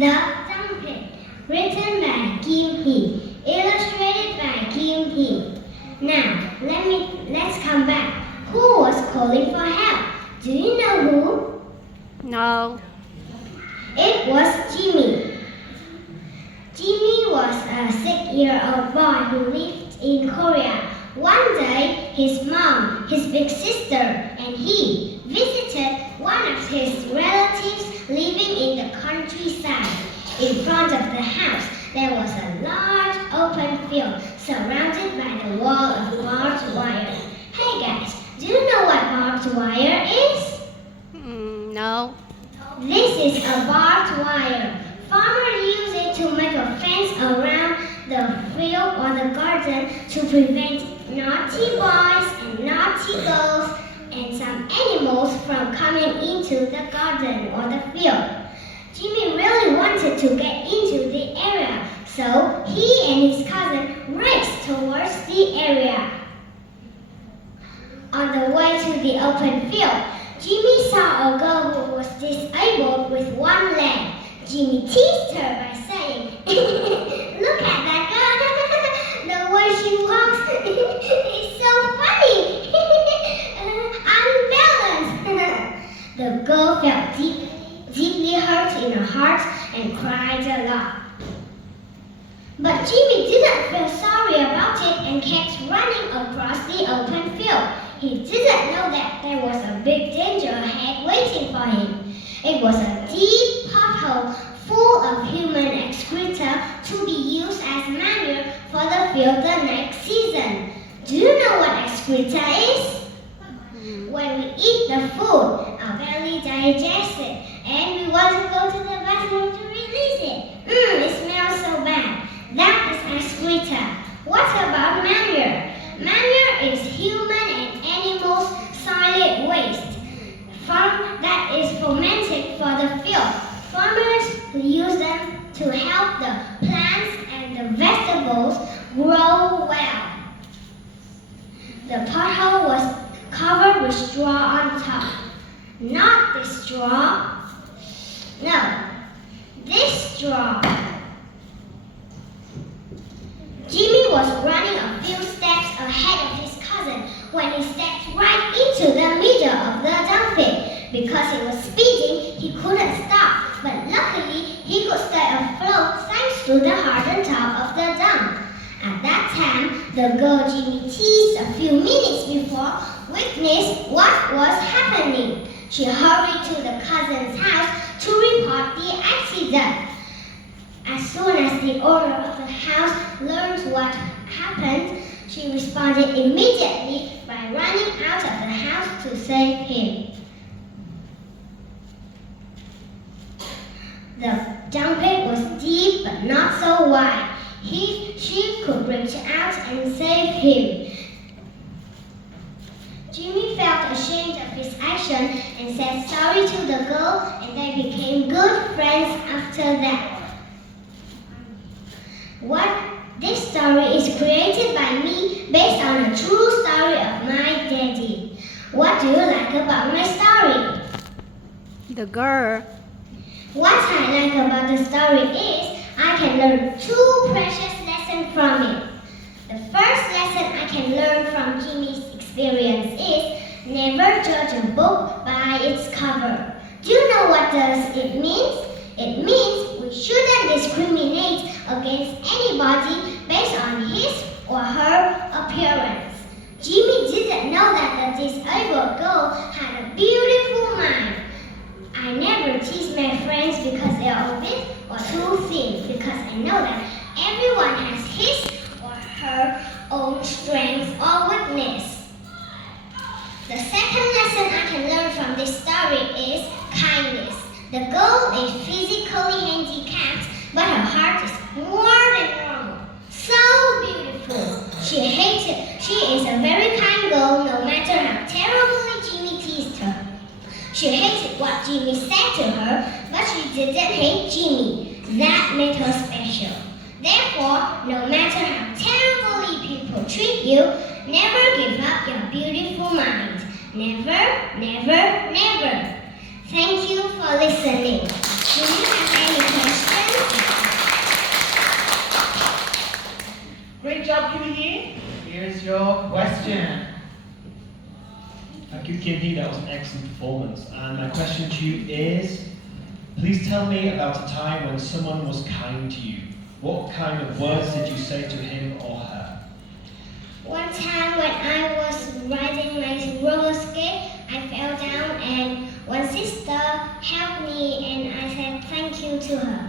The Dung Pit, written by Kim Taehee, illustrated by Kim Taehee. Now, let's come back. Who was calling for help? Do you know who? No. It was Jimmy. Jimmy was a 6-year-old boy who lived in Korea. One day, his mom, his big sister, and he visited one of his relatives living in the countryside. In front of the house, there was a large open field surrounded by the wall of barbed wire. Hey guys, do you know what barbed wire is? No. This is a barbed wire. Farmers use it to make a fence around the field or the garden to prevent naughty boys and naughty girls and some animals from coming into the garden or the field. Jimmy really wanted to get into the area, so he and his cousin raced towards the area. On the way to the open field, Jimmy saw a girl who was disabled with one leg. Jimmy teased her by saying, "Look at that girl! The way she walks is so funny! Unbalanced!" The girl felt deeply hurt in her heart and cried a lot. But Jimmy didn't feel sorry about it and kept running across the open field. He didn't know that there was a big danger ahead waiting for him. It was a deep pothole full of human excreta to be used as manure for the field the next season. Do you know what excreta is? When we eat the food, our belly digests it and we want to go to the bathroom to release it. It smells so bad. That is excreta. What about manure? Manure is human and animals' solid waste that is fermented for the field. Farmers use them to help the plants and the vegetables grow well. The pothole was covered with straw on top. Not this straw. No, this straw. Jimmy was running a few steps ahead of his cousin when he stepped right into the middle of the dung pit. Because he was speeding, he couldn't stop, but luckily he could stay afloat thanks to the hardened top of the dung. At that time, the girl Jimmy teased a few minutes before witnessed what was happening. She hurried to the cousin's house to report the accident. As soon as the owner of the house learned what happened, she responded immediately by running out of the house to save him. The dung pit was deep but not so wide. She could reach out and save him. Jimmy felt ashamed of his action and said sorry to the girl, and they became good friends after that. This story is created by me based on a true story of my daddy. What do you like about my story? The girl. What I like about the story is I can learn 2 precious lessons from it. The first lesson I can learn from Jimmy's experience is never judge a book by its cover. Do you know what does it means? It means we shouldn't discriminate against anybody based on his or her appearance. Jimmy didn't know that the disabled girl had a beautiful mind. I never tease my friends because they are obese or too thin, because I know that everyone has his or her own strengths or weakness. The second lesson I can learn from this story is kindness. The girl is physically handicapped, but her heart is more than normal. So beautiful. She is a very kind girl, no matter how terribly Jimmy teased her. She hated what Jimmy said to her, but she didn't hate Jimmy. That made her special. Therefore, no matter how terribly people treat you, never give up your beautiful mind. Never, never, never. Thank you for listening. Do you have any questions? your question. Thank you, Kim Taehee. That was an excellent performance. And my question to you is, please tell me about a time when someone was kind to you. What kind of words did you say to him or her? One time when I was riding my roller skate, I fell down and one sister helped me and I said thank you to her.